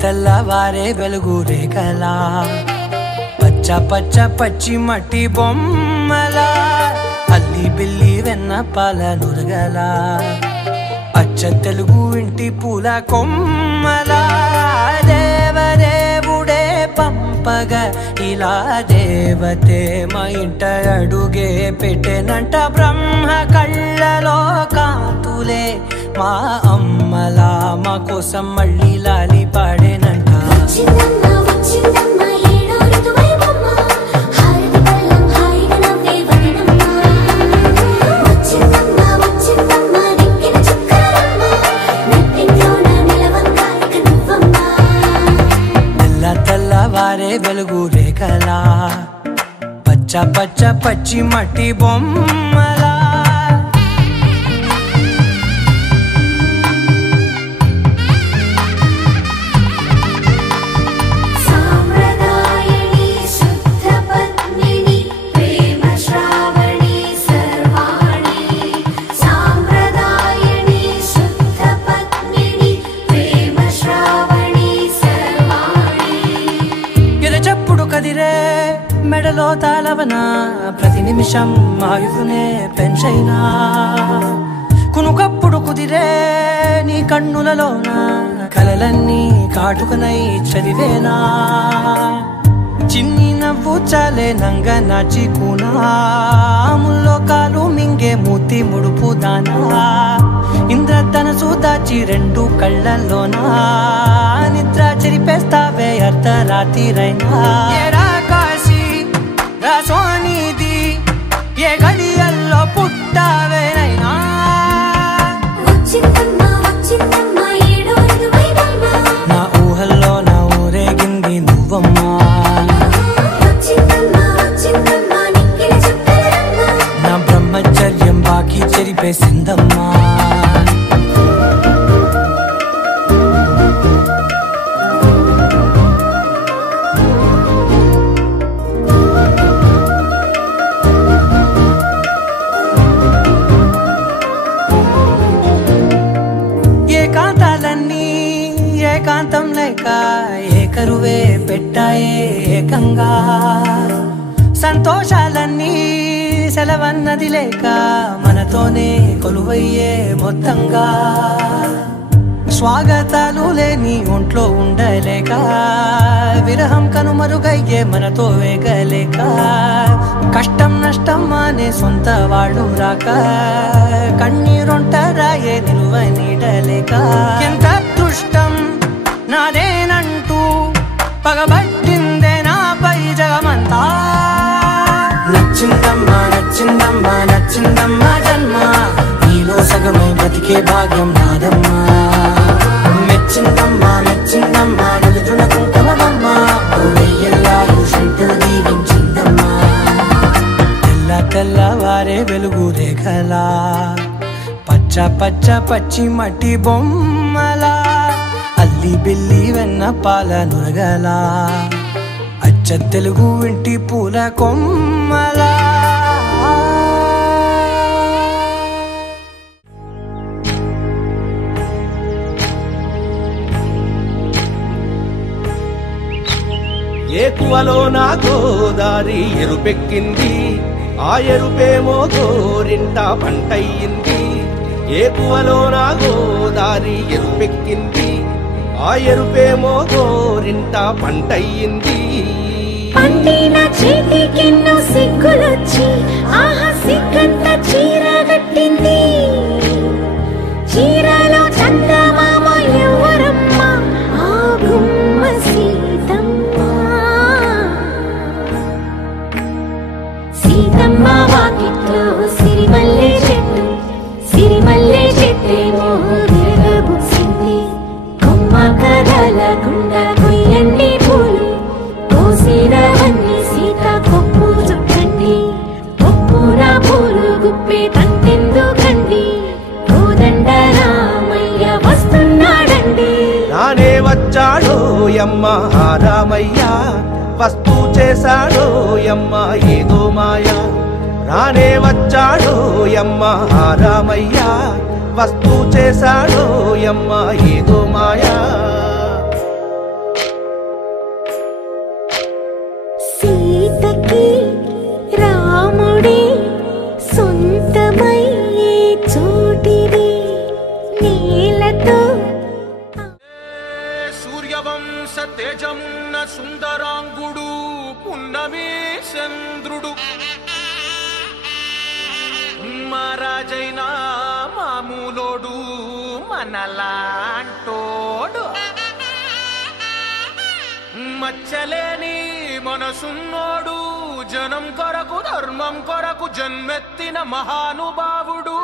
తెల్లవారే వెలుగు రేఖలా పచ్చ పచ్చ పచ్చి మట్టి బొమ్మలా అల్లి బిల్లి వెన్న పాల నురగలా అచ్చ తెలుగు ఇంటి పూల కొమ్మలా దేవదేవుడే పంపగా ఇలా దేవతే మా ఇంట అడుగే పెట్టెనంట బ్రహ్మ కళ్ళలో కాంతులే మా అమ్మలా మా కోసం మళ్ళీ లాలి పాడేనంట తెల్లవారే వెలుగు రేఖలా పచ్చ పచ్చ పచ్చి మట్టి బొమ్మలా కొలవనా ప్రతి నిమిషం ఆయువునే పెంచైనా కునుకప్పుడు కుదిరే నీ కన్నులలోన కలలన్నీ కాటుకనై చదివేనా చిన్ని నవ్వు చాలే నంగ నాచికునా ముల్లోకాలు మింగే మూతి ముడుపు దానా ఇంద్రధనసు దాచి రెండు కళ్ళల్లోనా నిద్ర చెరిపేస్తావే అర్ధరాత్రిరైనా కాశీ రాసోనిది ఏ గడియల్లో పుట్టావేనైనా నా ఊహల్లో నా ఊరేగింది నువ్వమ్మా నా బ్రహ్మచర్యం బాకీ చెరిపేసిందమ్మా ఏకాంతం లేక ఏకరువే పెట్టాయే ఏకంగా సంతోషాలన్నీ సెలవన్నది లేక మనతోనే కొలువయ్యే మొత్తంగా స్వాగతాలు లేని ఒంట్లో ఉండలేక విరహం కనుమరుగయ్యే మనతో వేగలేక కష్టం నష్టం అనే సొంత వాళ్ళు రాక కన్నీరొంటరాయే నిలువ నీడలేక ఎంత అదృష్టం నాదేనంటూ పగబట్టిందే నాపై జగమంతా నచ్చిందమ్మా నచ్చిందమ్మా నచ్చిందమ్మా జన్మ నీలో సగమై బతికే భాగ్యం నాదమ్మా మెచ్చిందమ్మా మెచ్చిందమ్మా నలుగున కుంకుమమ్మా వెయ్యల్లాలు శంకరు దీవించిందమ్మా తెల్ల తెల్లవారే వెలుగు రేఖలా పచ్చ పచ్చ పచ్చి మట్టి బొమ్మలా అల్లి బిల్లి వెన్న పాల నురగలా అచ్చ తెలుగు ఇంటి పూల కొమ్మలా ఏకువలో నా గోదారి ఎరుపెక్కింది ఆ ఎరుపేమో గోరింట పంటయ్యింది ఏకువలో నా గోదారి ఎరుపెక్కింది ఆ ఎరుపేమో గోరింట పంటయ్యింది పండిన చేతికెన్నో సిగ్గులొచ్చి ఆహా సిగ్గంత చీర కట్టింది చీరలో చందమామ ఎవరమ్మ ఆ గుమ్మ సీతమ్మ సీతమ్మ వాకిట్లో సిరిమల్లె చెట్టేమో విరగబుచ్చింది కొమ్మ కదలకుండా కొయ్యండి పూలు కోసిరవన్నీ సీత కొప్పు చుట్టండి కొప్పున పూలు గుప్పే తంతెందుకండి కోదండ రామయ్య వస్తున్నాడండి నానే వచ్చాడో యమ్మ రామయ్య వస్తూ చేశాడో యమ్మ ఏదో మాయా రానే వచ్చాడో యమ్మ రామయ్య వస్తూ చేశాడో యమ్మ ఏదో మాయా సీతకి రాముడే సొంతమయ్యే చోటిది నీలతో సూర్యవంశ తేజమున్న సుందరాంగుడు పున్నమి చంద్రుడు మహారాజైనా మామూలోడు మనలాంటోడు మచ్చలేని మనసున్నోడు జనం కొరకు ధర్మం కొరకు జన్మెత్తిన మహానుభావుడు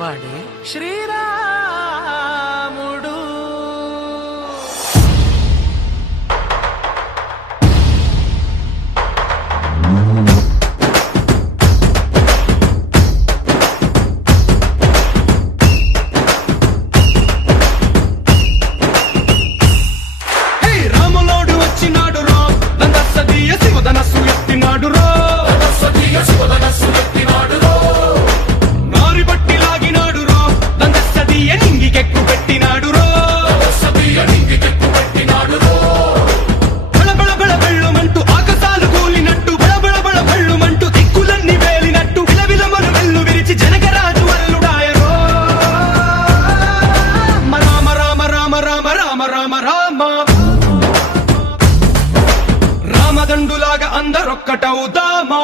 వాడే శ్రీరాముడు రామా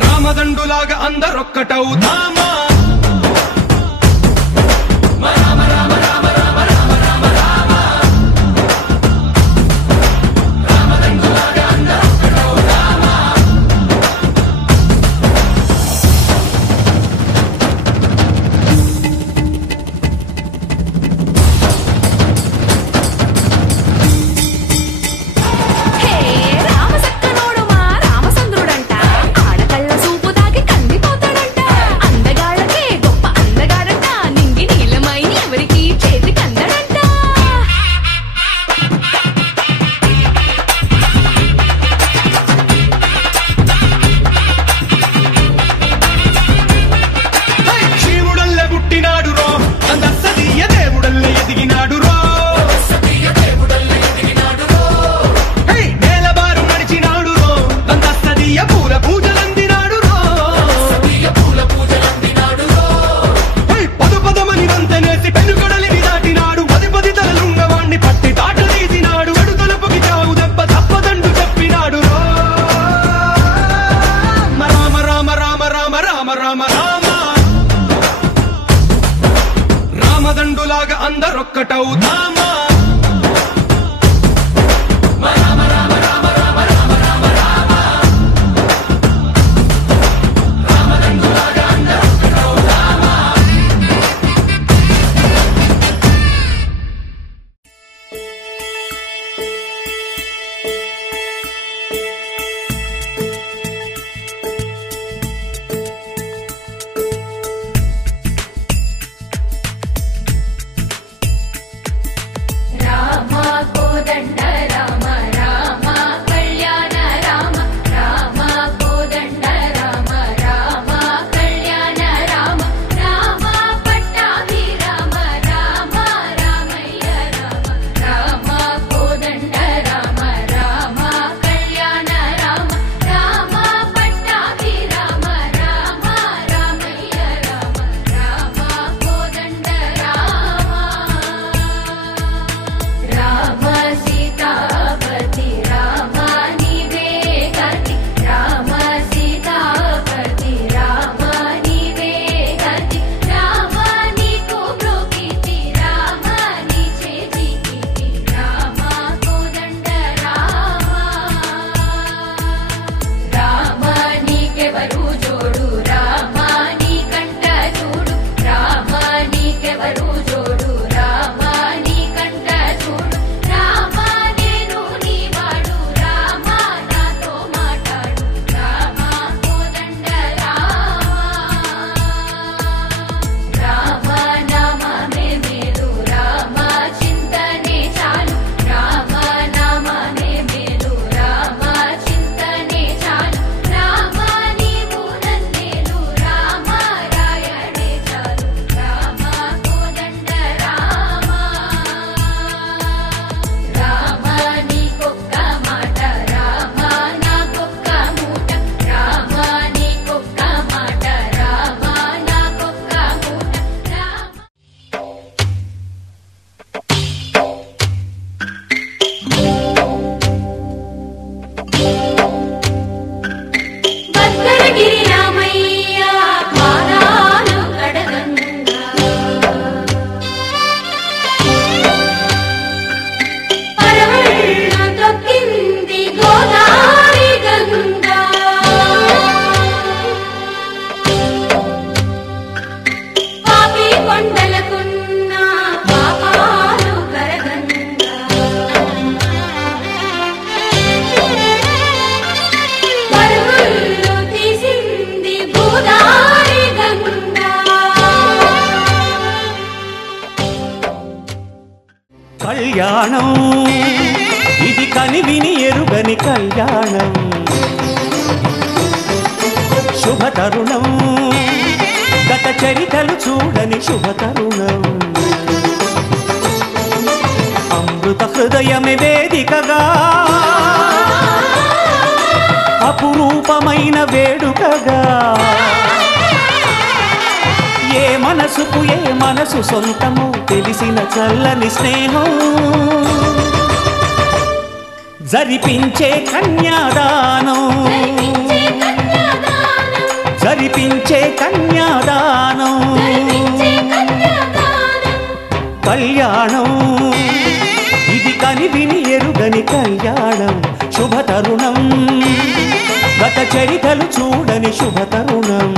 రామదండులాగా అందరొక్కటవుతామా రామచంద్రుడంట ఆడకళ్ళ సూపు తాకి కందిపోతాడంట అందగాళ్ళ కళ్యాణం ఇది కనివిని ఎరుగని కళ్యాణం శుభతరుణం గత చరితలు చూడని శుభతరుణం అమృత హృదయమే వేదికగా అపురూపమైన వేడుకగా ఏ మనసుకు ఏ మనసు సొంతమో తెలిసిన చల్లని స్నేహం జరిపించే కన్యాదానం జరిపించే కన్యాదానం కళ్యాణం ఇది కనివిని ఎరుగని కళ్యాణం శుభతరుణం గత చరితలు చూడని శుభతరుణం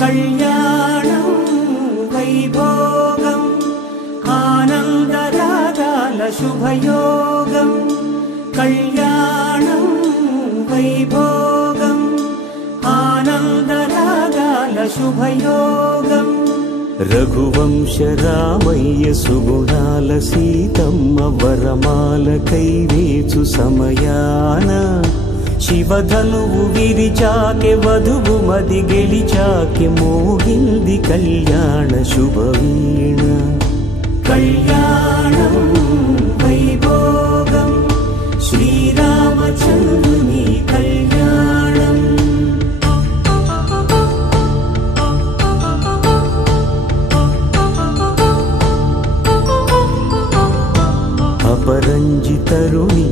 కళ్యాణం వైభోగం ఆనందరాగాల శుభయోగం కళ్యాణం వైభోగం ఆనందరాగాల శుభయోగం రఘువంశ రామయ్య సుగుణాల సీతమ్మ వరమాల కైవేచు సమయాన శివధనువు విరిచాకె వధువు మది గెలిచాకె మోగింది కళ్యాణ శుభవీణ కళ్యాణం వైభోగం శ్రీరామచంద్రుని కళ్యాణం అపరంజితరుణి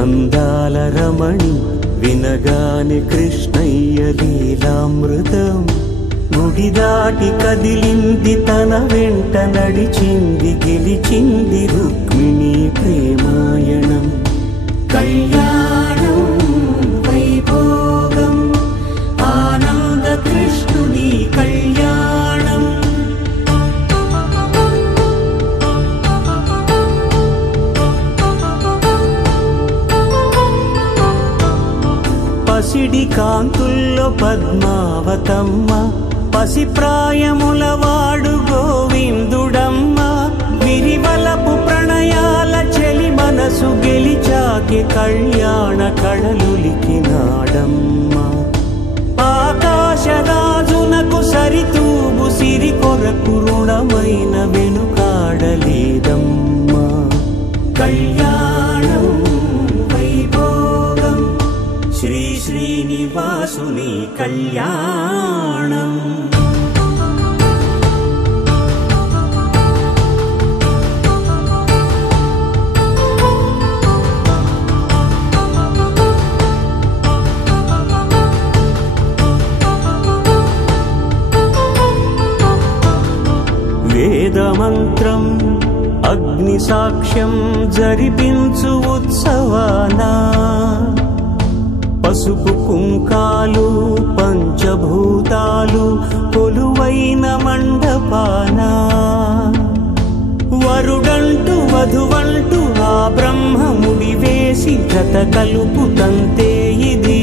అందాల రమణి వినగాని కృష్ణయ్య లీలామృతం గుడి దాటి కదిలింది తన వెంట నడిచింది గెలిచింది రుక్మిణి ప్రేమాయణం కళ్యాణం వైభోగం ఆనంద కృష్ణుని కళ్యాణం పసిడి కాంతుల్లో పద్మావతమ్మ పసిప్రాయముల వాడు గోవిందుడమ్మ విరివలపు ప్రణయాల చెలి మనసు గెలిచాకి కళ్యాణ కళలులికినాడమ్మ ఆకాశరాజునకు సరితూబు సిరి కొరకు రుణమైన వెనుకాడలేదమ్మా కళ్యాణం వైభోగం శ్రీ శ్రీనివాసుని కళ్యాణం వేదమంత్రం అగ్ని సాక్ష్యం జరిపించు ఉత్సవానా పసుపు కుంకాలు పంచభూతాలు కొలువైన మండపానా వరుడంటూ వధువంటూ ఆ బ్రహ్మముడి వేసి జత కలుపుతంతే ఇది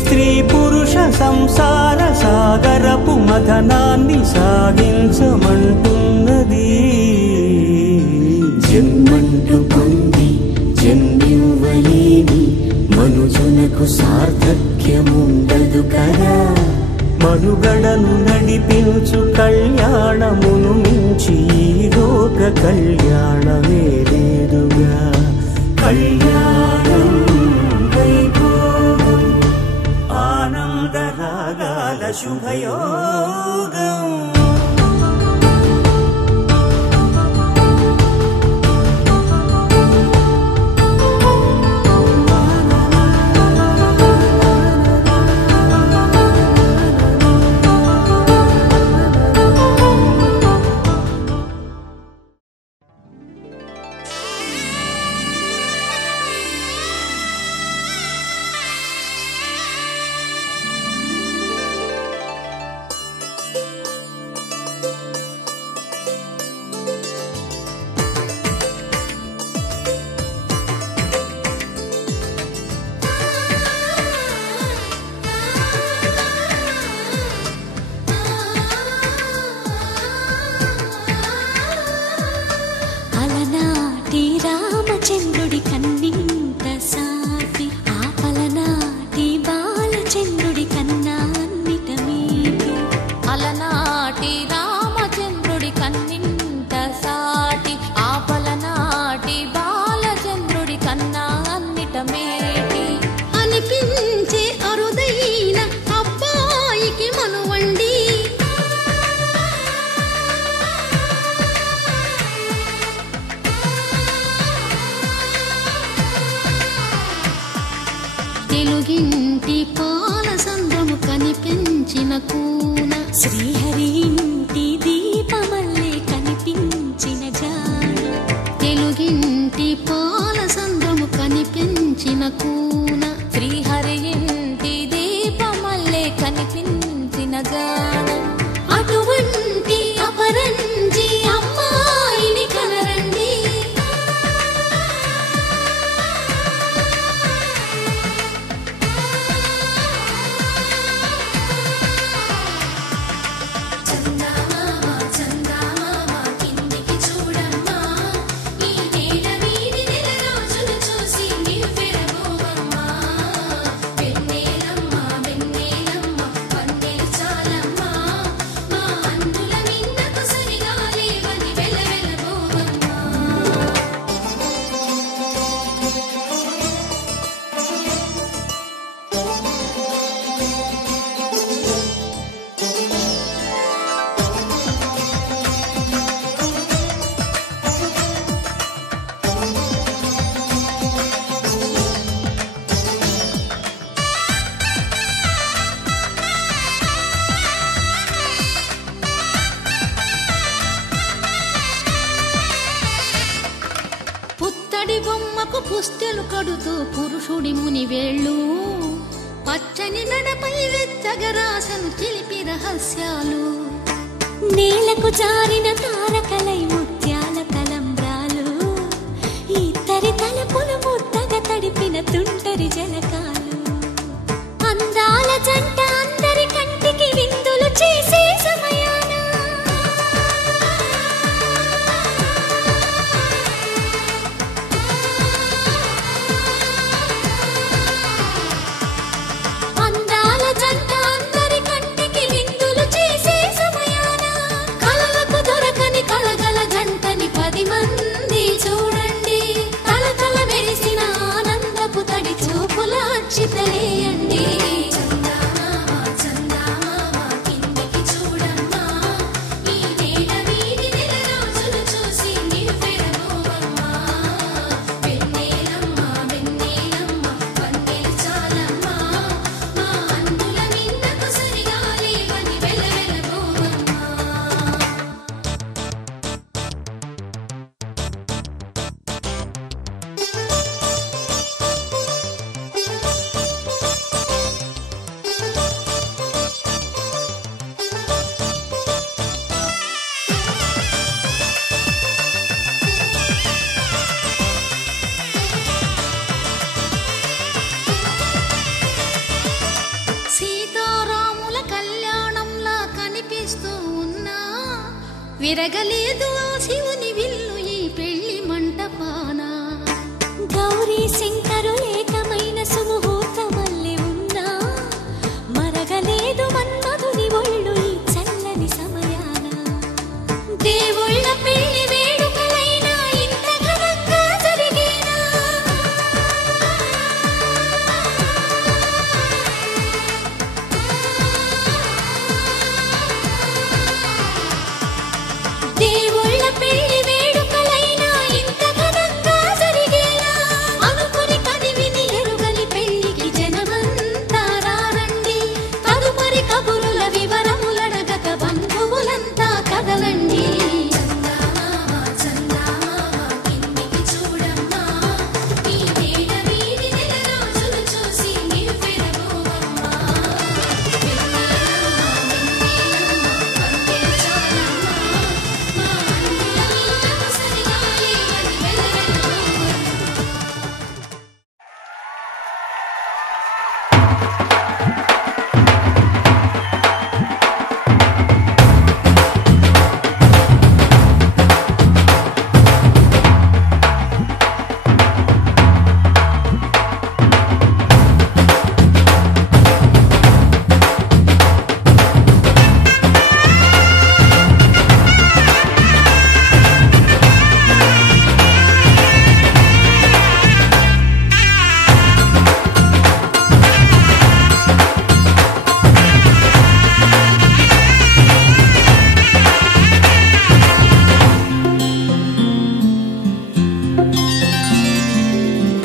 స్త్రీ పురుష సంసార సాగరపు మథనాన్ని సాగించమంటున్నది జన్మంటూ పొంది జన్మివ్వలేని మనుజునకు సార్థక్యముండదు కదా మనుగడను నడిపించు కళ్యాణమును మించి ఈ లోక కళ్యాణమే లేదుగా కళ్యాణం వైభోగం ఆనందరాగాల శుభయోగం పడి బొమ్మకు పుస్తెలు కడుతూ పురుషుడి ముని వేళ్ళు పచ్చని నడపై వెచ్చగరాసను చిలిపి రహస్యాలు నేలకు జారిన తారకలై ముత్యాల తలంబ్రాలు ఇద్దరి తలపులు ముద్దగా తడిపిన తుంటరి జలకాలు అందాల జంట అందరి కంటికి విందులు చేసే సమయాన అందాల జంట అందరి కంటికి విందులు చేసే సమయాన కలలకు దొరకని కలగల జంటని 10 మంది చూడండి తలతల మెరిసిన ఆనందపు తడి చూపుల అచ్చితలేయండి సీతారాముల కళ్యాణంలా కనిపిస్తూ ఉన్నా విరగలేదు ఆ శివుని విల్లు ఈ పెళ్లి మంటపాన గౌరీ శంకరు ఏకమైన సుముహూర్తమల్లె ఉన్నా మరగలేదు మన్మధుని ఒళ్ళు ఈ చల్లని సమయాన దేవుళ్ళ పెళ్లి వేడుకలైనా ఇంత ఘనంగా జరిగేనా దేవుళ్ళ పెళ్లి వేడుకలైనా ఇంత ఘనంగా జరిగేనా అనుకుని కదివిని ఎరుగని పెళ్లికి జనమంతా రారండి తదుపరి కబురుల వివరములడగక బంధువులంతా కదలండి కిందికి చూడమ్మా ఈ వేడ వీడి నెల రోజులు చూసి నీవు పెరగోవమ్మా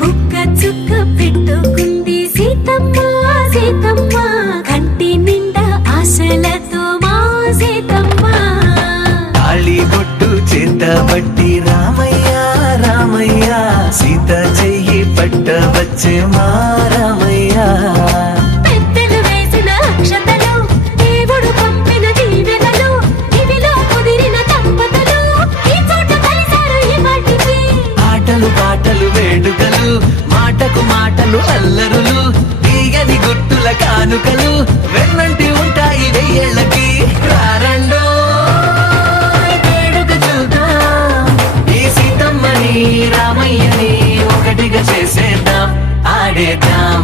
బుక్క చుక్క పెట్టుకుంది సీతమ్మ సీతమ్మ కంటి నిండా ఆశలతో మా సీతమ్మ తాళి బొట్టు చేతబట్టి రామయ్య రామయ్య సీత చెయ్యి పట్ట వచ్చే మా రామయ్య పెద్దలు వేసిన అక్షతలు దేవుడు పంపిన దీవెనలు ఇవిలో కుదిరిన దంపతులు ఈ చోట కలిసారు ఈ వాటికి ఆటలు పాటలు వేడుకలు మాటకు మాటలు అల్లరులు తీయని గుట్టుల కానుకలు వెన్నంటి ఉంటాయి వెయ్యేళ్ళకి రారండో వేడుక చూద్దాం ఈ సీతమ్మని రామయ్యని ఒకటిగా చేసేద్దాం ఆడేద్దాం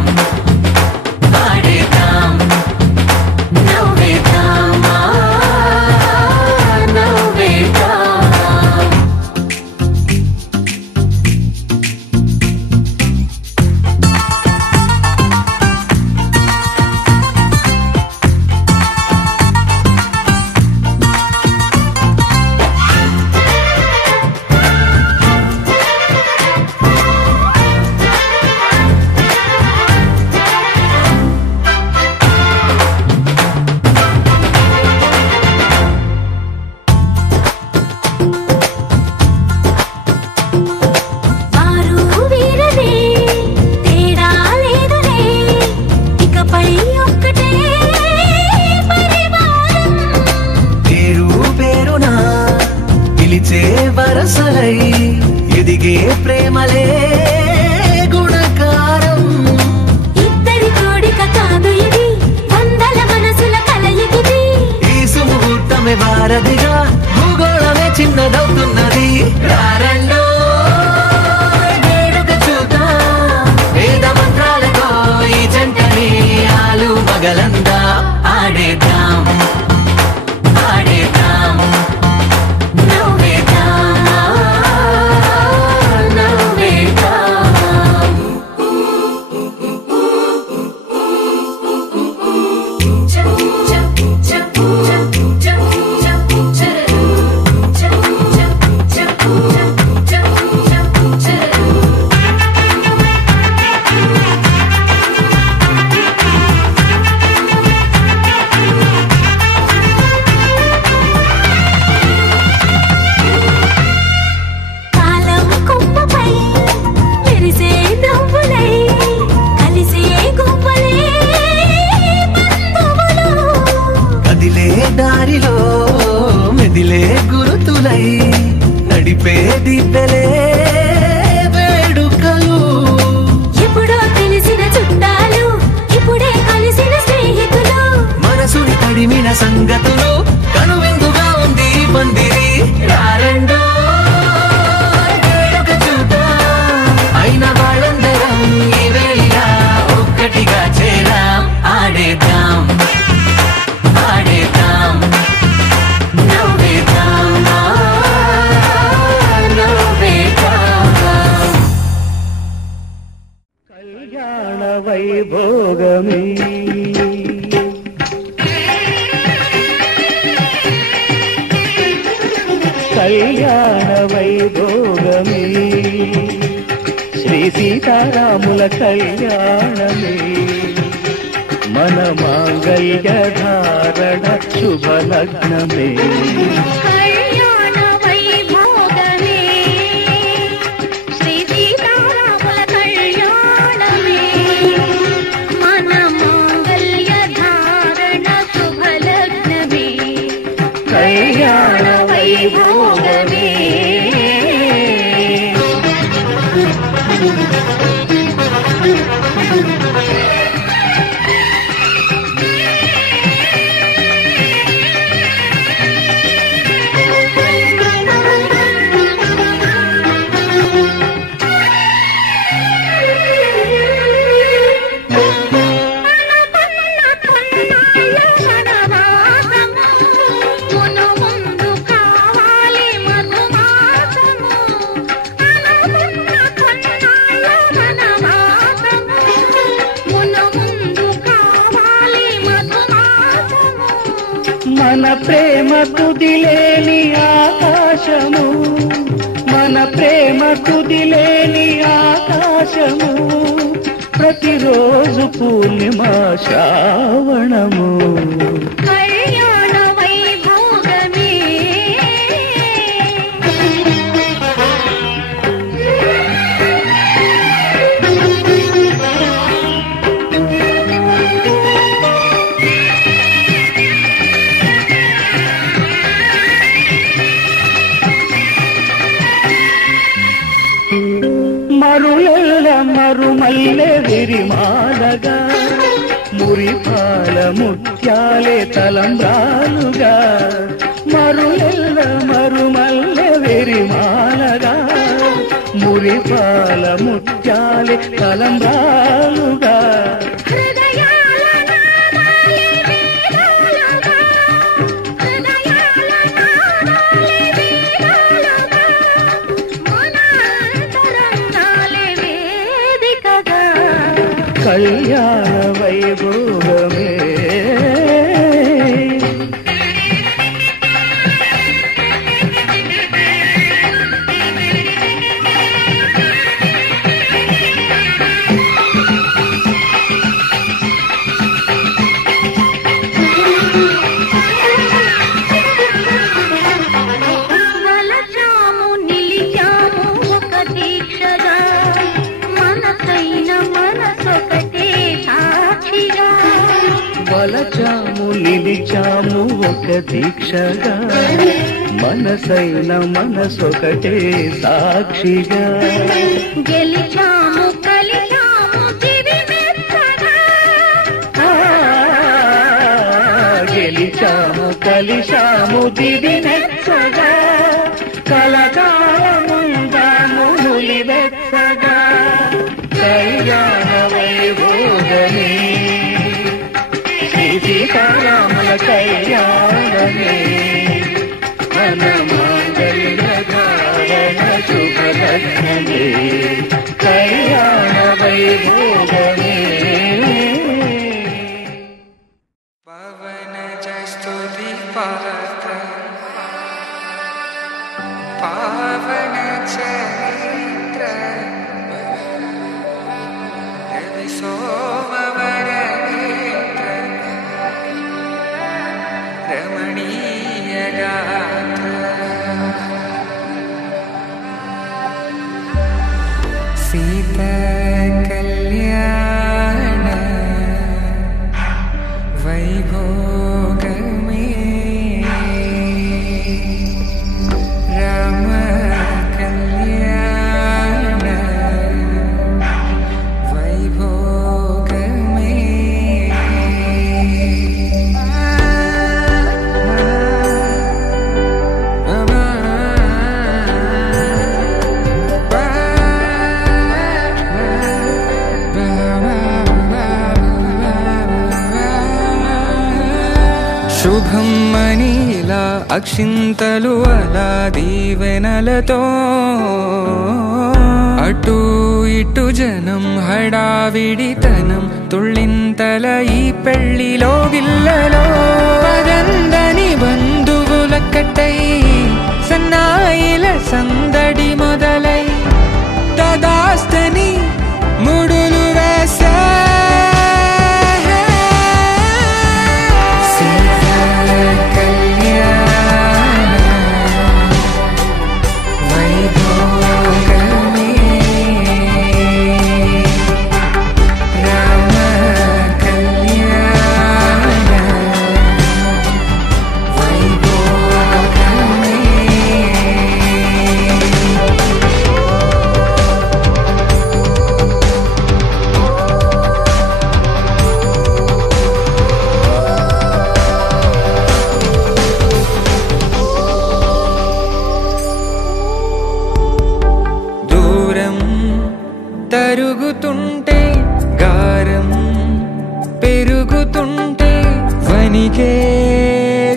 వరసలై ఎదిగే ప్రేమలే గుణకారం. ఇద్దరి కోడిక కాదు ఇది, వందల మనసుల కలయికిది. ఈ సుముహూర్తమే వారధిగా భూగోళమే చిన్నదవుతున్నది. రారండో వేడుక చూద్దాం, వేద మంత్రాలతో ఈ జంటని ఆలు మగలందా ఆడేద్దాం ఆడేద్దాం నవ్వేద్దాం నవ్వేద్దాం. కాలం కొమ్మపై మెరిసే నవ్వులై కలిసే గువ్వలే బంధువులు. కదిలే దారిలో మెదిలే గురుతులై నడిపే దివ్యలే వేడుకలు. ఎప్పుడో తెలిసిన చుట్టాలు, ఇప్పుడే కలిసిన స్నేహితులు. మనసుని తడిమిన సంగతులు కనువిందుగా ఉంది ఈ పందిరి. రారండో వేడుక చూద్దాం, అయిన వాళ్ళందరం ఈ వేళ ఒక్కటిగా చేరాం. ఆడేద్దాం ఆడేద్దాం నవ్వేద్దాం నవ్వేద్దాం. కళ్యాణ వైభోగమే కళ్యాణ వైభోగమే శ్రీ సీతారాముల కళ్యాణమే మన మాంగళ్య ధారణ శుభలగ్నమే. కళ్యాణ వైభోగమే శ్రీ సీతారాముల కళ్యాణమే మన మాంగళ్య ధారణ శుభలగ్నమే. కళ్యాణ వైభోగమే మన ప్రేమ తుదిలేని ఆకాశము మన ప్రేమ తుదిలేని ఆకాశము ప్రతిరోజు పూర్ణిమ శ్రావణము. కళ్యాణ వైభోగమే మరులెల్ల మరుమల్లె విరిమాలగా మురిపాల ముత్యాలే తలంబ్రాలుగా మరులెల్ల మరుమల్లె విరిమాలగా మురిపాల ముత్యాలే తలంబ్రాలుగా. కళ్యాణ వైభోగమే వలచాము నిలిచాము ఒక దీక్షగా మనసైన మనసొకటే సాక్షిగా దీక్షగా మనసైన మనసొకటే సాక్షిగా గెలిచాము కలిచాము దివి మెత్తగా గెలిచాము కలిశాము దివి మెచ్చగా కలకాలముందాము నులివెచ్చగా కళ్యాణ వైభోగమే శ్రీ సీతారాముల కళ్యాణమే మన మాంగళ్య ధారణ శుభలగ్నమే కళ్యాణ వైభోగమే పవన జస్తుతి పాత్ర పావన చరిత్ర రవి సోమవర నేత్ర రమణీయ గాత్ర సీత కళ్యాణ వైభోగమే రామ కళ్యాణ వైభోగమే శుభం మనీలా అక్షింతలు అలా దీవెనలతో అటు ఇటు జనం హడావిడితనం తుళ్ళింతల ఈ పెళ్లిలో గిల్లలో పదందని బంధువులక్కటై సన్నాయిల సందడి మొదలై తదాస్తని ముడులు వేసా తరుగుతుంటే గారం పెరుగుతుంటే వనికే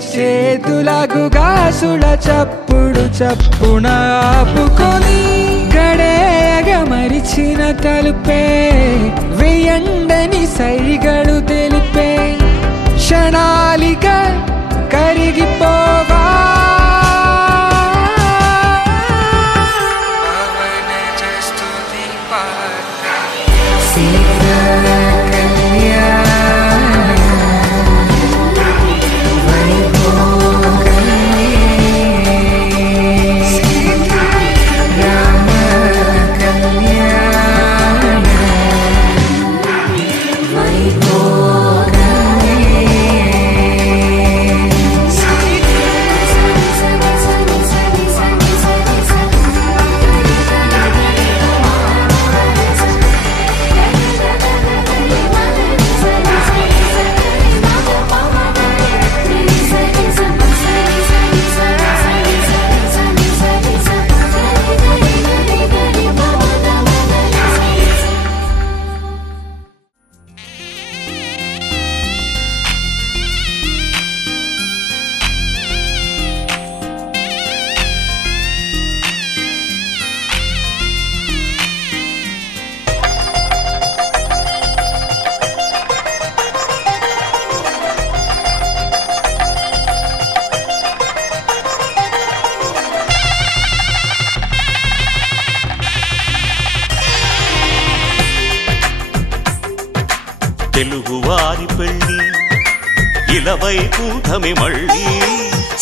చేతులకు గాసుల చప్పుడు చప్పున ఆపుకొని గడేగ మరిచిన తలుపే వేయండని సైగడు తెలిపే క్షణాలిక కరిగిపోవా తెలుగువారి పెళ్లి ఇలవైకుంఠమే మళ్ళీ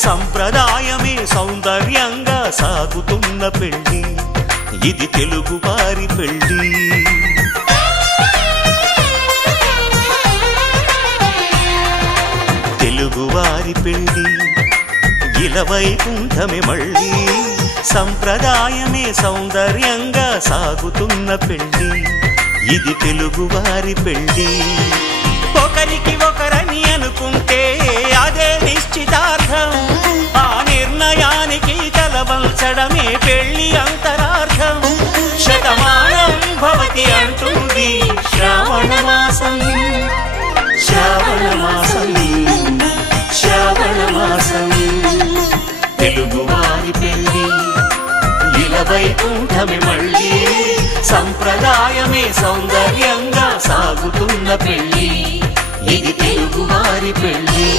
సంప్రదాయమే సౌందర్యంగా సాగుతున్న పెళ్లి ఇది తెలుగువారి పెళ్లి తెలుగువారి పెళ్లి ఇలవైకుంఠమే మళ్ళీ సంప్రదాయమే సౌందర్యంగా సాగుతున్న పెళ్ళి ఇది తెలుగువారి పెళ్ళి ఒకరికి ఒకరని అనుకుంటే అదే నిశ్చితార్థం ఆ నిర్ణయానికి తలవంచడమే పెళ్ళి అంతరార్థం శతమానం భవతి అంటుంది శ్రావణ మాసం శ్రావణ మాసం శ్రావణ మాసం తెలుగువారి పెళ్ళి ఇలవైకుంఠమే మళ్ళీ సంప్రదాయమే సౌందర్యంగా సాగుతున్న పెళ్ళి ఇది తెలుగువారి పెళ్ళి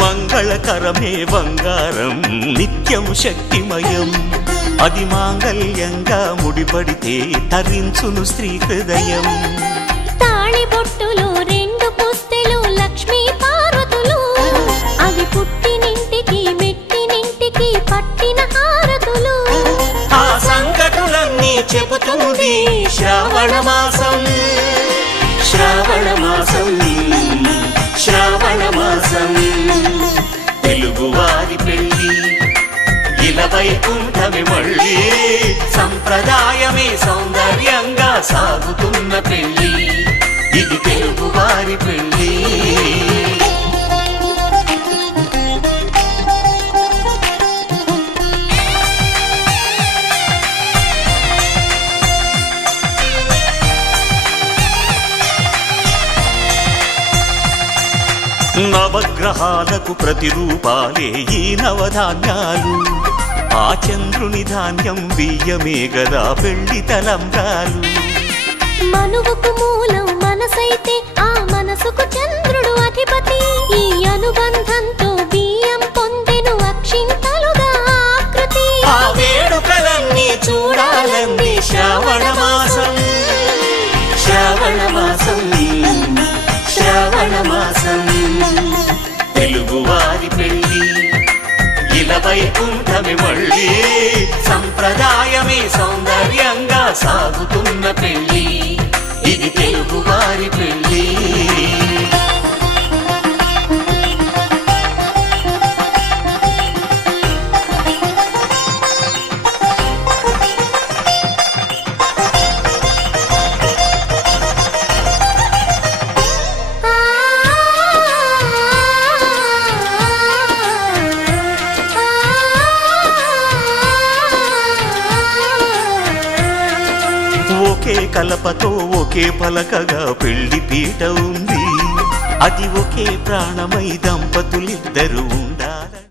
మంగళకరమే బంగారం నిత్యం శక్తిమయం అది మాంగళ్యంగా ముడిపడితే తరించును స్త్రీ హృదయం తాళి బొట్టులో 2 పుస్తెలు లక్ష్మీ పార్వతులు అవి పుట్టినింటికి మెట్టినింటికి పట్టిన హారతులు ఆ సంకటులన్నీ చెబుతుంది శ్రావణ మాసం శ్రావణ మాసం శ్రావణ మాసం తెలుగువారి పెళ్ళి ఇలవైకుంఠమే మళ్ళీ సంప్రదాయమే సౌందర్యంగా సాగుతున్న పెళ్ళి ఇది తెలుగువారి పెళ్ళి నవగ్రహాలకు ప్రతిరూపాలే ఈ నవధాన్యాలు ఆ చంద్రుని ధాన్యం బియ్యమే గదా పెళ్లి తలంబ్రాలు మనువుకు మూలం మనసైతే ఆ మనసుకు చంద్రుడు అధిపతి ఈ అనుబంధంతో బియ్యం పొందెను అక్షింతలుగా ఆకృతి ఆ వేడుకలన్నీ చూడాలంది శ్రావణ మాసం శ్రావణ మాసం శ్రావణ మాసం తెలుగువారి పెళ్ళి ఇలవైకుంఠమే మళ్ళీ సంప్రదాయమే సౌందర్యంగా సాగుతున్న పెళ్ళి ఇది తెలుగువారి పెళ్ళి ఒకే కలపతో ఒకే పలకగా పెళ్లి పీట ఉంది అది ఒకే ప్రాణమై దంపతులిద్దరు ఉండాలి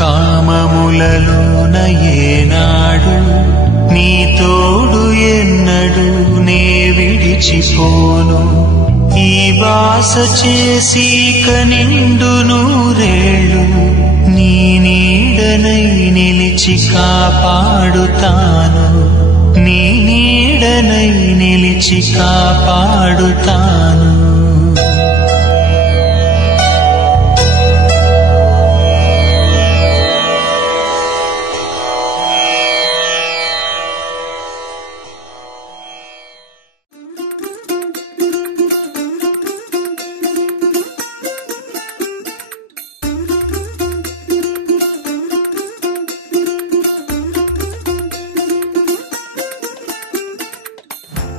కామములలోన ఏనాడు నీ తోడు ఎన్నడు నే విడిచిపోను ఈ వాస చేసి కనిండు నూరేళ్ళు నీ నీడనై నిలిచి కాపాడుతాను నీ నీడనై నిలిచి కాపాడుతాను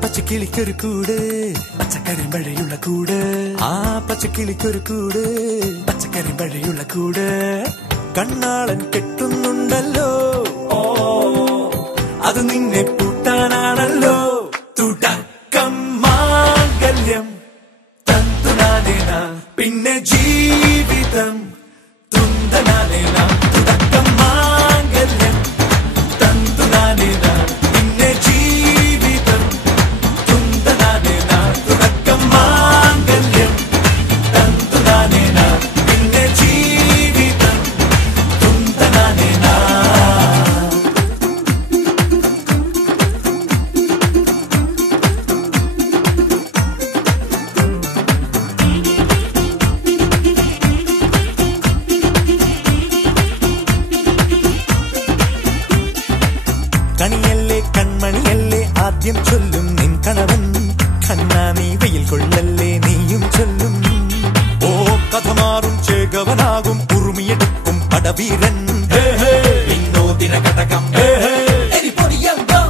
പച്ചക്കിളിക്കൊരു കൂട് പച്ചക്കരിമ്പഴയുള്ള കൂട് ആ പച്ചക്കിളിക്കൊരു കൂട് പച്ചക്കരിമ്പഴയുള്ള കൂട് കണ്ണാളൻ കെട്ടുന്നുണ്ടല്ലോ അത് നിന്നെ പൂട്ടാനാണല്ലോ വീരൻ വിനോദിന ഘടകം എരിപൊടിയങ്കം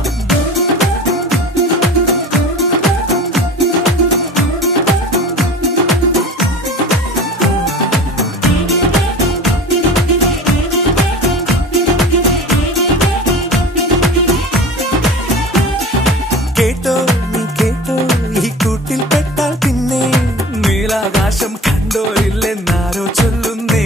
കേട്ടോ നീ കേട്ടോ ഈ കൂട്ടിൽ പെട്ടാൽ പിന്നെ നീലാകാശം കണ്ടോ ഇല്ലെന്നാരോ ചൊല്ലുന്നേ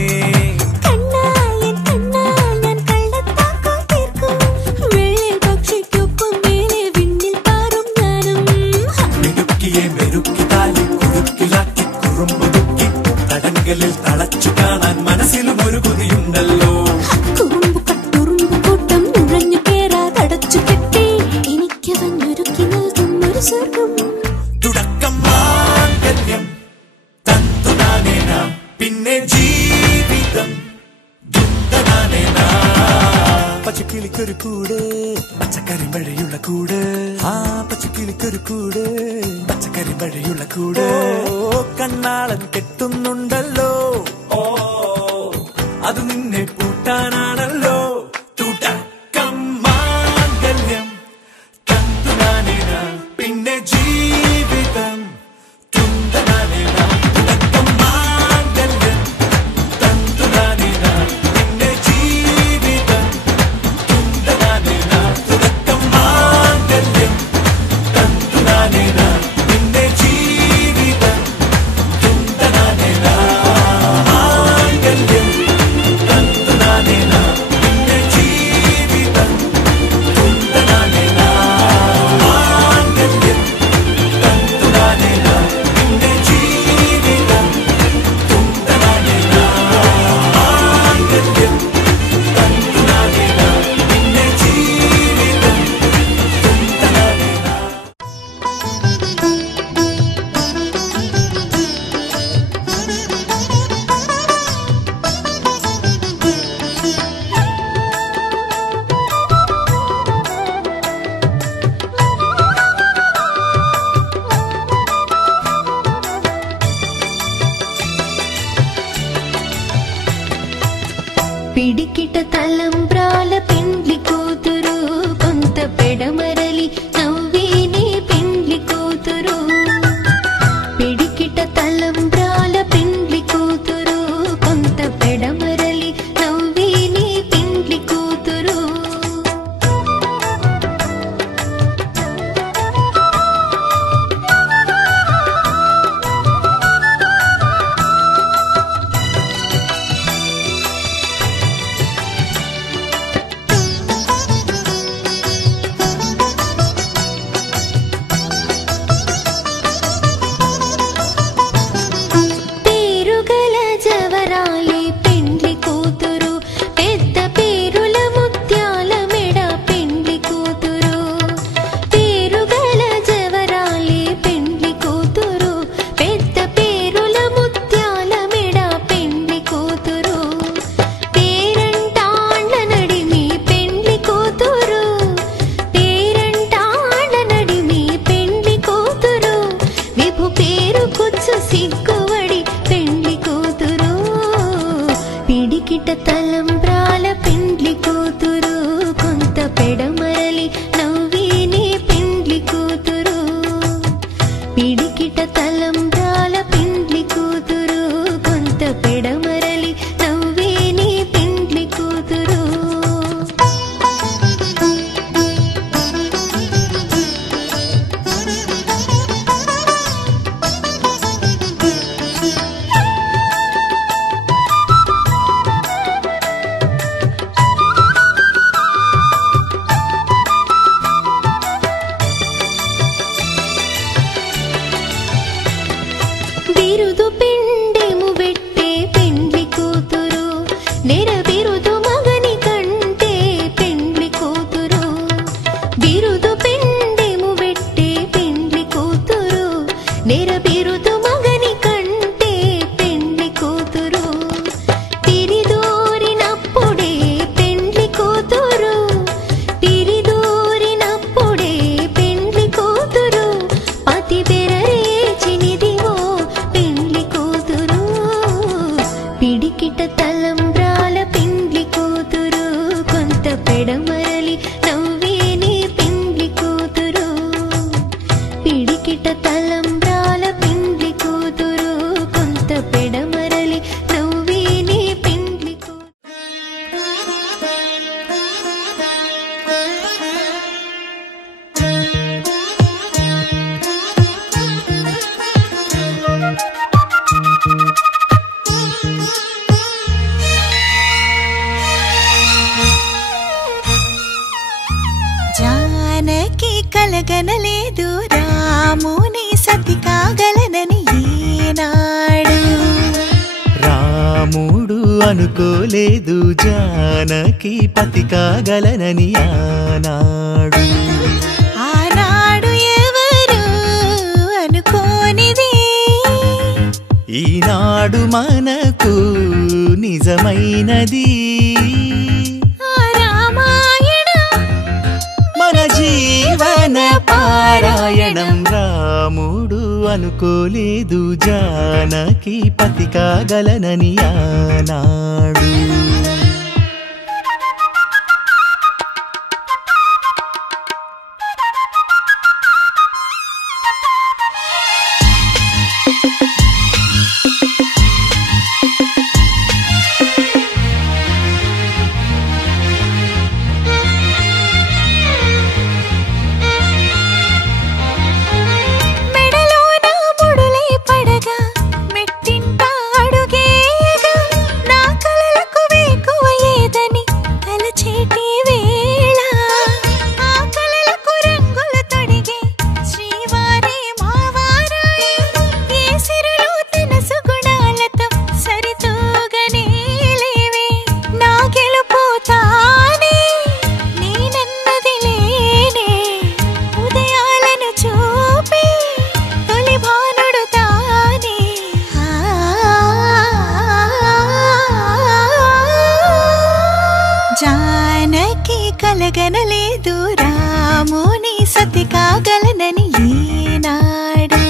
തടങ്കലിൽ തളച്ചു കാണാൻ മനസ്സിലും ഒരു കൊതിയുണ്ടല്ലോ കുറുമ്പു കട്ടുറുമ്പു കൂട്ടം നുഴഞ്ഞു കേറാതടച്ചു കെട്ടി എനിക്ക് വന്നൊരുക്കി നൽകും ഒരു സ്വർഗം തുടക്കം മാംഗല്യം തന്തുനാനേന പിന്നെ ജീവിതം ദുന്തനാനേന പച്ചക്കിളിക്കൊരു കൂട് പച്ചക്കറി മഴയുള്ള കൂട് ആ പച്ചക്കിളിക്കൊരു കൂട് പച്ചക്കറി മഴയുള്ള കൂട് കണ്ണാളൻ കെട്ടുന്നുണ്ടല്ലോ ഓ അത് നിന്നെ പൂട്ടാനാണല്ലോ തുടക്കം മാംഗല്യം തന്തുനാനേന പിന്നെ ജീവിതം തുന്തനാനേന തുടക്കം മാംഗല്യം തന്തുനാനേന പിന്നെ ജീവിതം തുന്തനാനേന തുടക്കം മാംഗല്യം തന്തുനാനേന പിന്നെ ജീവിതം തുന്തനാനേന മാംഗല്യം തന്തുനാനേന പിന്നെ ജീവിതം തുന്തനാനേന മാംഗല്യം തന്തുനാനേന പിന്നെ ജീവിതം തുന്തനാനേന മാംഗല്യം തന്തുനാനേന പിന്നെ ജീവിതം തുന്തനാനേന పిడికిట తలంబ్రాల పెండ్లి కూతురు కొంత పెడమరలి నవ్వేనే పెండ్లి కూతురు పిడికిట తలంబ్రాల పెండ్లి కూతురు కొంత పెడమరలి నవ్వేనే పెండ్లి కూతురు పేరుగల జవరాలి పెండ్లి కూతురు పెద్ద పేరుల ముత్యాల మెడ పెండ్లి కూతురు పేరుగల జవరాలి పెండ్లి కూతురు పెద్ద పేరుల ముత్యాల మెడ పెండ్లి కూతురు పేరంటాండ్ల నడిమి పెండ్లి కూతురు పేరంటాండ్ల నడిమి పెండ్లి కూతురు విభు పేరు కుచ్చు సిగ్గువడి పెండ్లి కూతురు పిడికిట తలంబ్రాల పెండ్లి కూతురు కొంత పెడమరలి నవ్వేనే పెండ్లి కూతురు పిడికిట తలంబ్రాల పెండ్లి కూతురు కొంత పెడమరలి నవ్వేనే పెండ్లి కూతురు కలగనలేదు రాముని సతి కాగలనని ఏనాడు రాముడు అనుకోలేదు జానకి పతి కాగలనని ఆనాడు ఆనాడు ఎవరు అనుకోనిది ఈనాడు మనకు నిజమైనది మన జీవన పారాయణం రాముడు అనుకోలేదు జానకి పతి కాగలనని ఆనాడు జానకి కలగనలేదు రాముని సతి కాగలనని ఏనాడు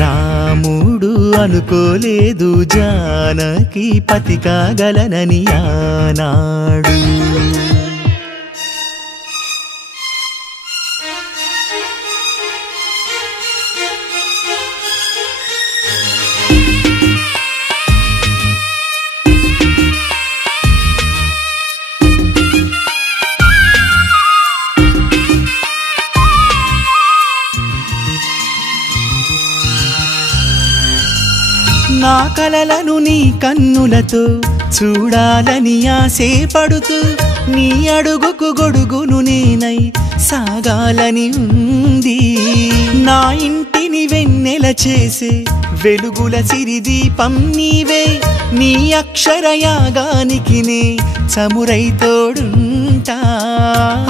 రాముడు అనుకోలేదు జానకి పతి కాగలనని ఆనాడు నా కలలను నీ కన్నులతో చూడాలని ఆశపడుతూ నీ అడుగుకు గొడుగును నేనై సాగాలని ఉంది నా ఇంటిని వెన్నెల చేసే వెలుగుల సిరిదీపం నీవే నీ అక్షరయాగానికి నే చమురై తోడుంటా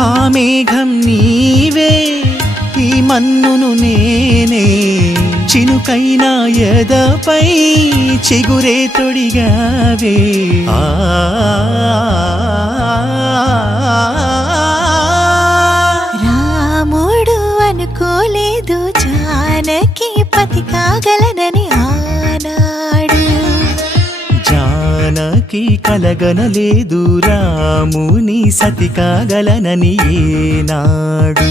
ఆ మేఘం నీవే ఈ మన్నును నేనే చినుకైనా ఎదపై చిగురే తొడిగావే రాముడు అనుకోలేదు జానకి పతి కాగలనని ఆనాడు జానకి కలగనలేదు రాముని సతి కాగలనని ఏనాడు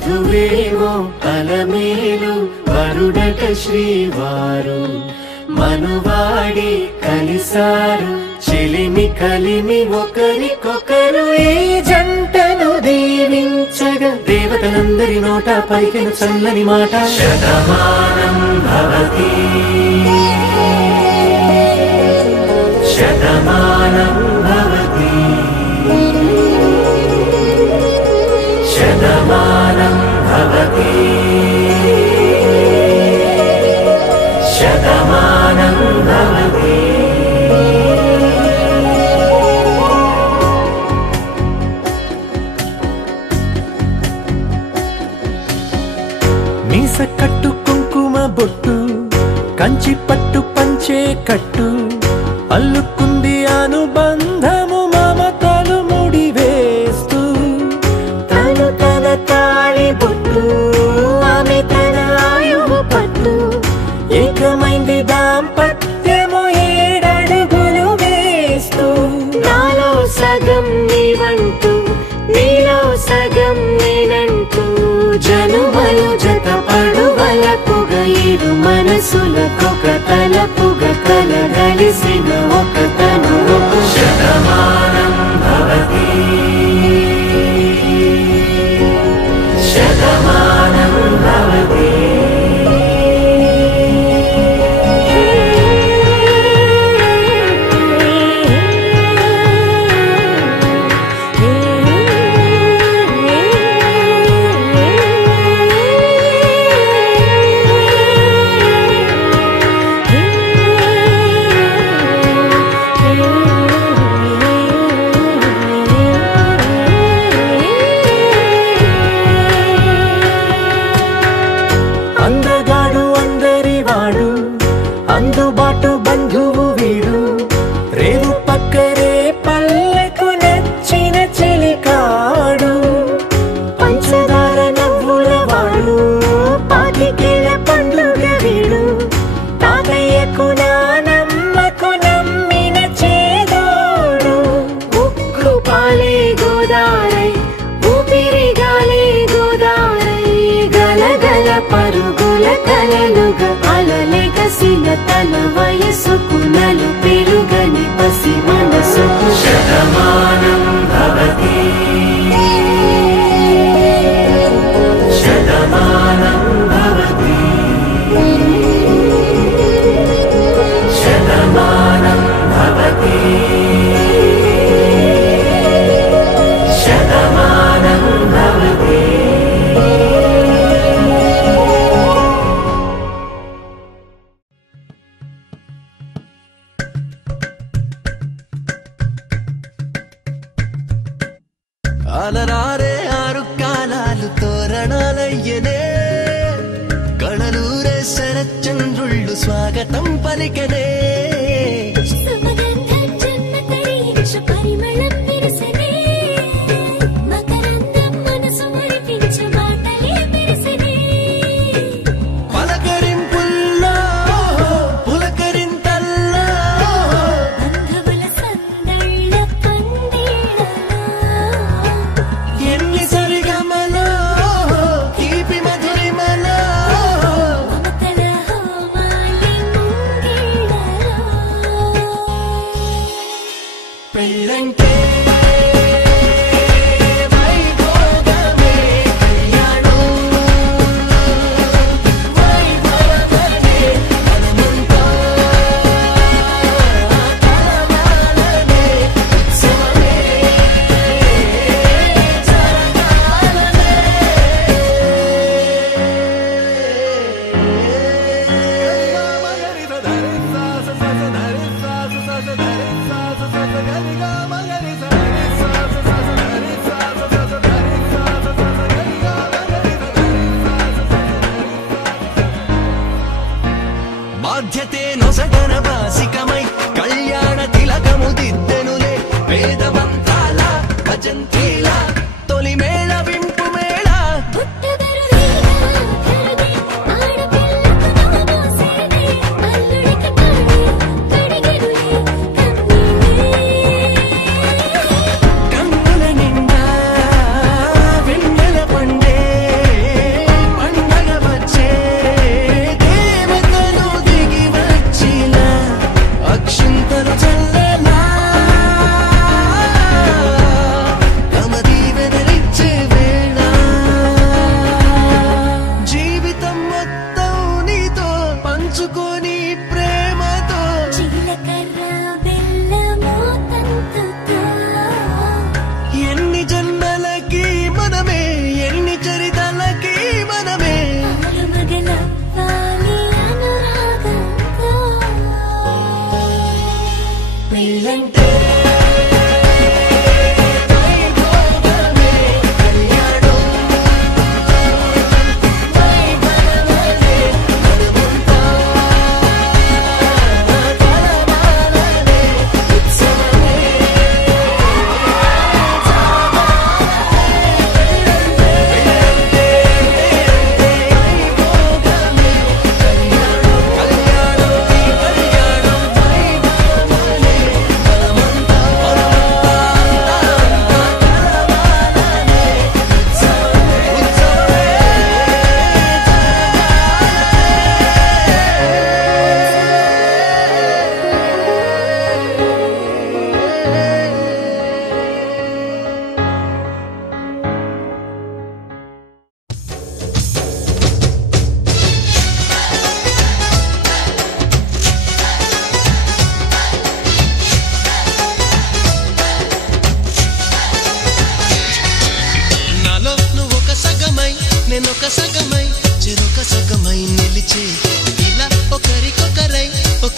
వధువేమో అలమేలు వరుడట శ్రీవారు మనువాడి కలిసారు చెలిమి కలిమి ఒకరికొకరు ఈ జంటను దీవించగా దేవతలందరి నోట పలికిన చల్లని మాట శతమానం భవతి శతమానం భవతి శతమానం భవతి శతమానం భవతి మీస కట్టు కుంకుమ బొట్టు కంచి పట్టు పంచే కట్టు అల్లుకుంది అనుబంధము మమతలు ముడివేస్తూ తను తన తాళి బొట్టు ఆమె తన ఆయువు పట్టు ఏకమైంది దాంపత్యము 7 అడుగులు వేస్తూ నాలో సగం నీవంటూ నీలో సగం నేనంటూ జనుమలు జత పడువలపుగ ఇరు మనసులకొక తలపుగ కలగలిసిన ఒక తను శతమానం భవతి శతమానం భవతి అందగాడు అందరివాడు అందుబాటు బంధువు వీడు రేవు పక్కరే పల్లెకు నచ్చిన చెలికాడు పంచదార నవ్వుల వాడు పాతికేల పండుగ వీడు తాతయ్యకు నానమ్మకు నమ్మిన చేదోడు ఉక్కు పాలే గోదారై ఊపిరి గాలే గోదారై గలగల పరుగుల కలలుగా అలలెగసిన తన వయసుకు నలు పెరుగని పసి మనసుకు శతమానం భవతి శతమానం భవతి శతమానం భవతి శతమానం భవతి అలరారే 6 కాలాలు తోరణాలయ్యనే కళలూరే శరచంద్రుళ్ళు స్వాగతం పలికనే పరిమళం విరసనే మకరందం మనసు మురిపించే మాటలే విరసనే పలకరింపుల్లో పులకరింతల్లో బంధువుల సందళ్ళ పందిళ్ళలో ఎన్ని సరిగమలో తీపి మధురిమలో మమతల హోమాలి ముంగిళ్ళలో పెళ్ళంటే వైభోగమే కళ్యాణం వైభవమనే హనుమంతా కలవాలనే ఉత్సవమే జరగాలనే బాధ్యతే నొసగన వాసికమై కళ్యాణ తిలకము దిద్దెనులే వేదమంతాల భజంత్రీల తొలి మేళ వింపు మేళ పుట్టదరులేనా కరుదే ఆడపిల్లకు నమోసేనే అల్లుడికి తాళి కడిగెనులే కన్నీలే కన్నుల నిండా వెన్నెల పండే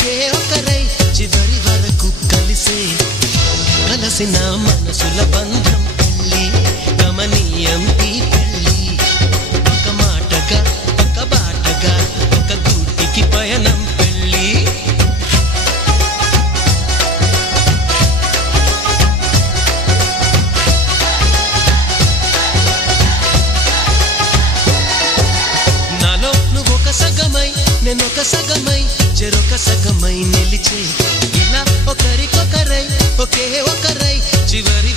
ఒకే ఒకరై చివరి వరకు కలిసే కలసిన మనసుల బంధం పెళ్ళి గమనీయం ఈ పెళ్ళి ఒక మాటగా ఒక బాటగా ఒక గూటికి పయనం పెళ్ళి నాలో నువ్వొక సగమై నేనొక సగమై చెరొక సగమై నిలిచే ఇలా ఒకరికొకరై ఒకే ఒకరై చివరి